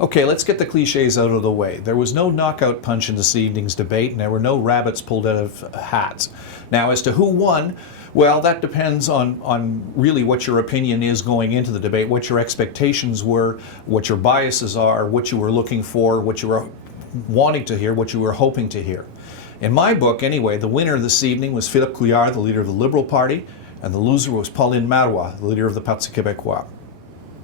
Okay, let's get the cliches out of the way. There was no knockout punch in this evening's debate, and there were no rabbits pulled out of hats. Now, as to who won, well, that depends on really what your opinion is going into the debate, what your expectations were, what your biases are, what you were looking for, what you were wanting to hear, what you were hoping to hear. In my book, anyway, the winner this evening was Philippe Couillard, the leader of the Liberal Party, and the loser was Pauline Marois, the leader of the Parti Québécois.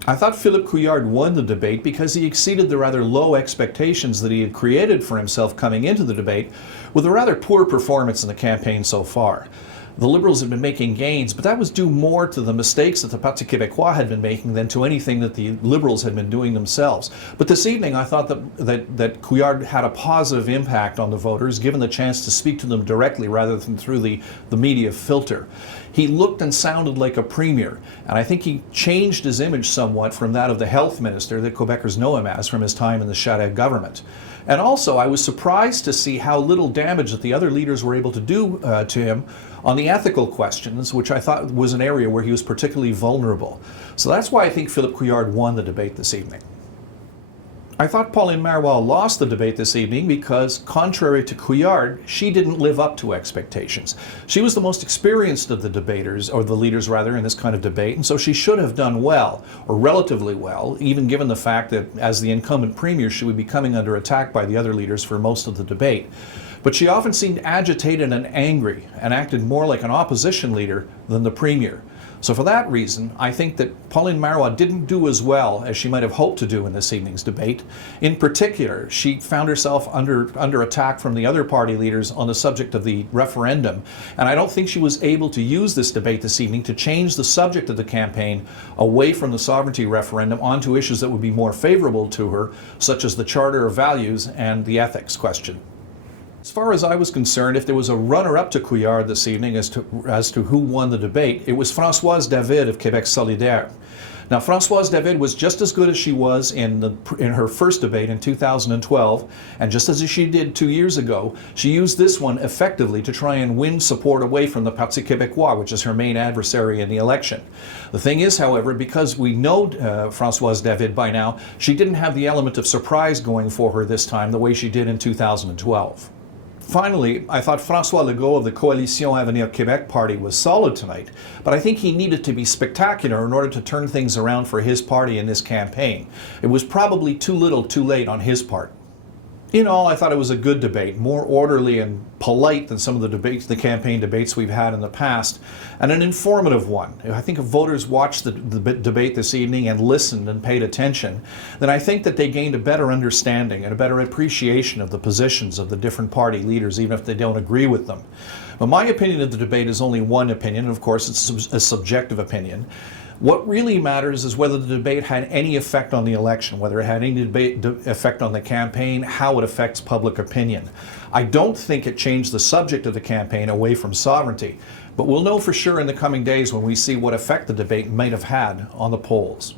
I thought Philippe Couillard won the debate because he exceeded the rather low expectations that he had created for himself coming into the debate with a rather poor performance in the campaign so far. The Liberals had been making gains, but that was due more to the mistakes that the Parti Québécois had been making than to anything that the Liberals had been doing themselves. But this evening I thought that Couillard had a positive impact on the voters, given the chance to speak to them directly rather than through the media filter. He looked and sounded like a premier, and I think he changed his image somewhat from that of the health minister that Quebecers know him as from his time in the Charest government. And also, I was surprised to see how little damage that the other leaders were able to do to him on the ethical questions, which I thought was an area where he was particularly vulnerable. So that's why I think Philippe Couillard won the debate this evening. I thought Pauline Marois lost the debate this evening because, contrary to Couillard, she didn't live up to expectations. She was the most experienced of the debaters, or the leaders rather, in this kind of debate, and so she should have done well, or relatively well, even given the fact that as the incumbent premier she would be coming under attack by the other leaders for most of the debate. But she often seemed agitated and angry, and acted more like an opposition leader than the premier. So for that reason, I think that Pauline Marois didn't do as well as she might have hoped to do in this evening's debate. In particular, she found herself under attack from the other party leaders on the subject of the referendum, and I don't think she was able to use this debate this evening to change the subject of the campaign away from the sovereignty referendum onto issues that would be more favorable to her, such as the Charter of Values and the ethics question. As far as I was concerned, if there was a runner-up to Couillard this evening as to who won the debate, it was Françoise David of Québec Solidaire. Now, Françoise David was just as good as she was in her first debate in 2012, and just as she did 2 years ago, she used this one effectively to try and win support away from the Parti Québécois, which is her main adversary in the election. The thing is, however, because we know Françoise David by now, she didn't have the element of surprise going for her this time the way she did in 2012. Finally, I thought François Legault of the Coalition Avenir Québec party was solid tonight, but I think he needed to be spectacular in order to turn things around for his party in this campaign. It was probably too little too late on his part. In all, I thought it was a good debate, more orderly and polite than some of the campaign debates we've had in the past, and an informative one. I think if voters watched the debate this evening and listened and paid attention, then I think that they gained a better understanding and a better appreciation of the positions of the different party leaders, even if they don't agree with them. But my opinion of the debate is only one opinion, and of course it's a subjective opinion. What really matters is whether the debate had any effect on the election, whether it had any effect on the campaign, how it affects public opinion. I don't think it changed the subject of the campaign away from sovereignty, but we'll know for sure in the coming days when we see what effect the debate might have had on the polls.